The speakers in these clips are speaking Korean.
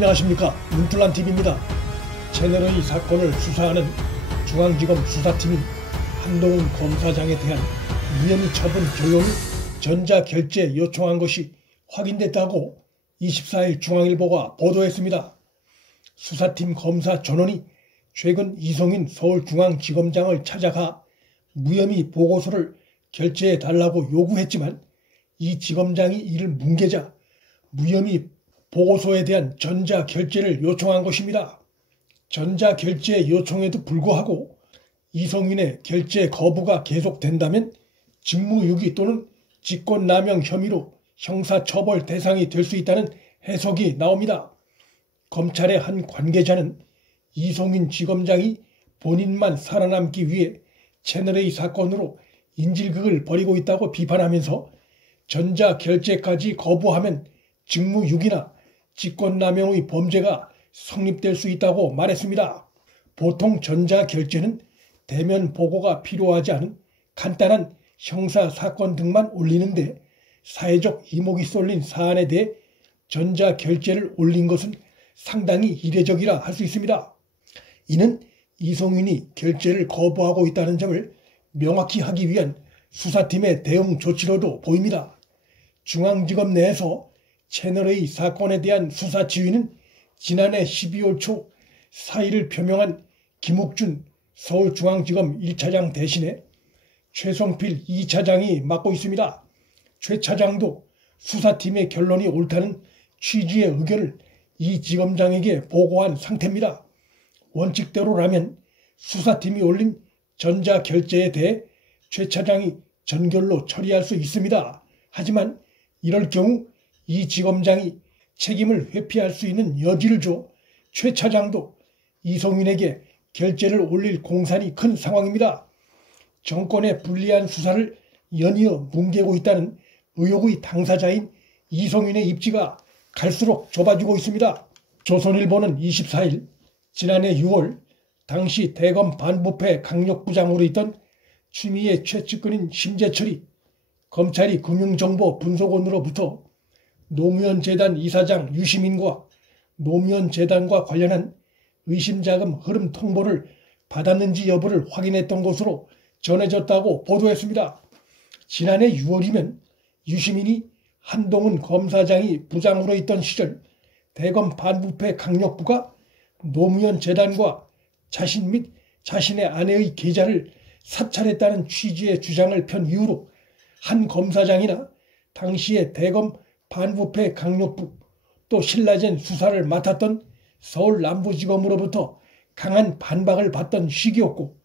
안녕하십니까, 문틀란TV입니다. 채널의 사건을 수사하는 중앙지검 수사팀이 한동훈 검사장에 대한 무혐의 처분 조용을 전자결제 요청한 것이 확인됐다고 24일 중앙일보가 보도했습니다. 수사팀 검사 전원이 최근 이성윤 서울중앙지검장을 찾아가 무혐의 보고서를 결제해달라고 요구했지만 이 지검장이 이를 뭉개자 무혐의 보고서에 대한 전자결제를 요청한 것입니다. 전자결제 요청에도 불구하고 이성윤의 결제 거부가 계속된다면 직무유기 또는 직권남용 혐의로 형사처벌 대상이 될 수 있다는 해석이 나옵니다. 검찰의 한 관계자는 이성윤 지검장이 본인만 살아남기 위해 채널A 사건으로 인질극을 벌이고 있다고 비판하면서 전자결제까지 거부하면 직무유기나 직권남용의 범죄가 성립될 수 있다고 말했습니다. 보통 전자결제는 대면 보고가 필요하지 않은 간단한 형사사건 등만 올리는데 사회적 이목이 쏠린 사안에 대해 전자결제를 올린 것은 상당히 이례적이라 할 수 있습니다. 이는 이성윤이 결제를 거부하고 있다는 점을 명확히 하기 위한 수사팀의 대응 조치로도 보입니다. 중앙지검 내에서 채널A 사건에 대한 수사 지휘는 지난해 12월 초 사의를 표명한 김욱준 서울중앙지검 1차장 대신에 최성필 2차장이 맡고 있습니다. 최 차장도 수사팀의 결론이 옳다는 취지의 의견을 이 지검장에게 보고한 상태입니다. 원칙대로라면 수사팀이 올린 전자결제에 대해 최 차장이 전결로 처리할 수 있습니다. 하지만 이럴 경우 이 지검장이 책임을 회피할 수 있는 여지를 줘 최 차장도 이성윤에게 결제를 올릴 공산이 큰 상황입니다. 정권의 불리한 수사를 연이어 뭉개고 있다는 의혹의 당사자인 이성윤의 입지가 갈수록 좁아지고 있습니다. 조선일보는 24일 지난해 6월 당시 대검 반부패 강력부장으로 있던 추미애 최측근인 심재철이 검찰이 금융정보분석원으로부터 노무현 재단 이사장 유시민과 노무현 재단과 관련한 의심자금 흐름 통보를 받았는지 여부를 확인했던 것으로 전해졌다고 보도했습니다. 지난해 6월이면 유시민이 한동훈 검사장이 부장으로 있던 시절 대검 반부패 강력부가 노무현 재단과 자신 및 자신의 아내의 계좌를 사찰했다는 취지의 주장을 편 이후로 한 검사장이나 당시의 대검 반부패 강력부 또 신라젠 수사를 맡았던 서울 남부지검으로부터 강한 반박을 받던 시기였고,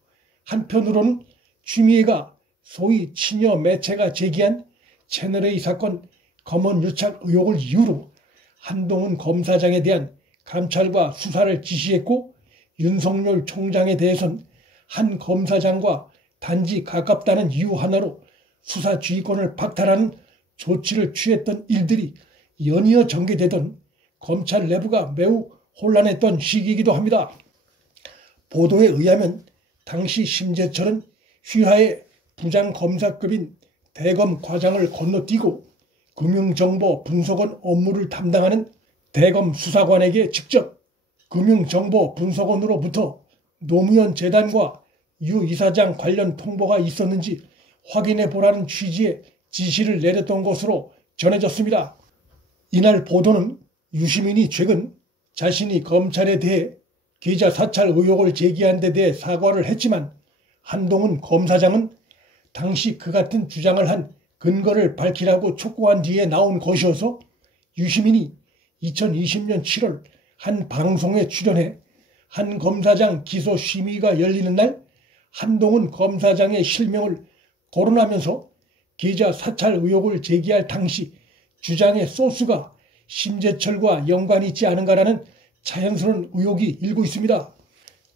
한편으로는 추미애가 소위 친여 매체가 제기한 채널A 사건 검언 유착 의혹을 이유로 한동훈 검사장에 대한 감찰과 수사를 지시했고, 윤석열 총장에 대해선 한 검사장과 단지 가깝다는 이유 하나로 수사 지휘권을 박탈하는 조치를 취했던 일들이 연이어 전개되던 검찰 내부가 매우 혼란했던 시기이기도 합니다. 보도에 의하면 당시 심재철은 휘하의 부장검사급인 대검 과장을 건너뛰고 금융정보분석원 업무를 담당하는 대검 수사관에게 직접 금융정보분석원으로부터 노무현 재단과 유 이사장 관련 통보가 있었는지 확인해 보라는 취지의 지시를 내렸던 것으로 전해졌습니다. 이날 보도는 유시민이 최근 자신이 검찰에 대해 계좌 사찰 의혹을 제기한 데 대해 사과를 했지만 한동훈 검사장은 당시 그 같은 주장을 한 근거를 밝히라고 촉구한 뒤에 나온 것이어서 유시민이 2020년 7월 한 방송에 출연해 한 검사장 기소 심의가 열리는 날 한동훈 검사장의 실명을 거론하면서 계좌 사찰 의혹을 제기할 당시 주장의 소스가 심재철과 연관이 있지 않은가라는 자연스러운 의혹이 일고 있습니다.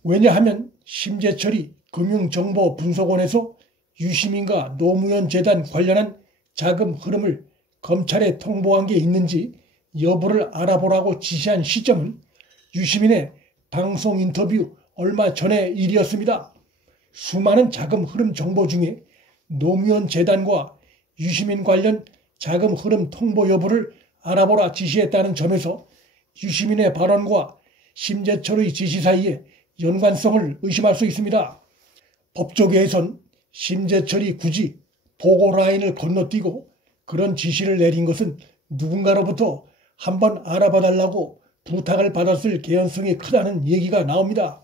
왜냐하면 심재철이 금융정보분석원에서 유시민과 노무현 재단 관련한 자금 흐름을 검찰에 통보한 게 있는지 여부를 알아보라고 지시한 시점은 유시민의 방송 인터뷰 얼마 전의 일이었습니다. 수많은 자금 흐름 정보 중에 노무현 재단과 유시민 관련 자금 흐름 통보 여부를 알아보라 지시했다는 점에서 유시민의 발언과 심재철의 지시 사이에 연관성을 의심할 수 있습니다. 법조계에선 심재철이 굳이 보고 라인을 건너뛰고 그런 지시를 내린 것은 누군가로부터 한번 알아봐달라고 부탁을 받았을 개연성이 크다는 얘기가 나옵니다.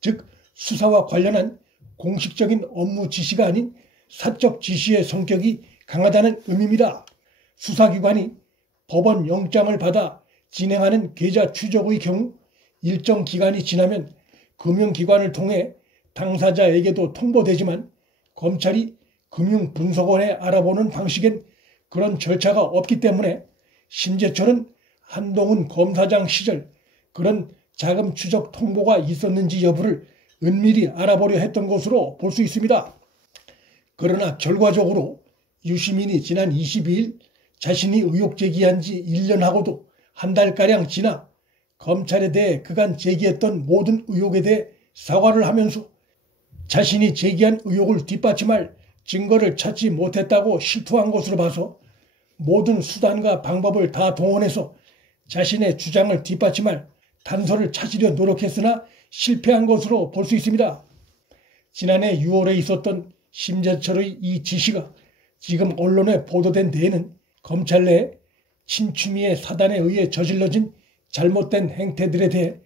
즉 수사와 관련한 공식적인 업무 지시가 아닌 사적 지시의 성격이 강하다는 의미입니다. 수사기관이 법원 영장을 받아 진행하는 계좌 추적의 경우 일정 기간이 지나면 금융기관을 통해 당사자에게도 통보되지만 검찰이 금융분석원에 알아보는 방식엔 그런 절차가 없기 때문에 심재철은 한동훈 검사장 시절 그런 자금 추적 통보가 있었는지 여부를 은밀히 알아보려 했던 것으로 볼 수 있습니다. 그러나 결과적으로 유시민이 지난 22일 자신이 의혹 제기한 지 1년하고도 한 달가량 지나 검찰에 대해 그간 제기했던 모든 의혹에 대해 사과를 하면서 자신이 제기한 의혹을 뒷받침할 증거를 찾지 못했다고 실토한 것으로 봐서 모든 수단과 방법을 다 동원해서 자신의 주장을 뒷받침할 단서를 찾으려 노력했으나 실패한 것으로 볼 수 있습니다. 지난해 6월에 있었던 심재철의 이 지시가 지금 언론에 보도된 데에는 검찰 내 친추미의 사단에 의해 저질러진 잘못된 행태들에 대해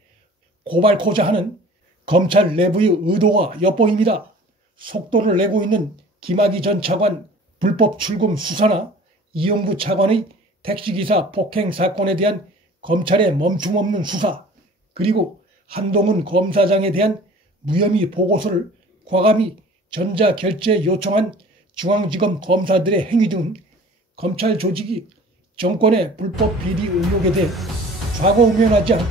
고발코자 하는 검찰 내부의 의도가 엿보입니다. 속도를 내고 있는 김학의 전 차관 불법 출금 수사나 이용부 차관의 택시기사 폭행 사건에 대한 검찰의 멈춤없는 수사, 그리고 한동훈 검사장에 대한 무혐의 보고서를 과감히 전자결제 요청한 중앙지검 검사들의 행위 등 검찰 조직이 정권의 불법 비리 의혹에 대해 좌고우면하지 않고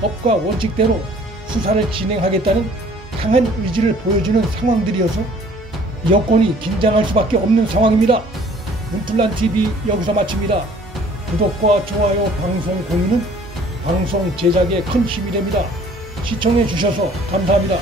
법과 원칙대로 수사를 진행하겠다는 강한 의지를 보여주는 상황들이어서 여권이 긴장할 수밖에 없는 상황입니다. 문틀란TV 여기서 마칩니다. 구독과 좋아요, 방송 공유는 방송 제작에 큰 힘이 됩니다. 시청해 주셔서 감사합니다.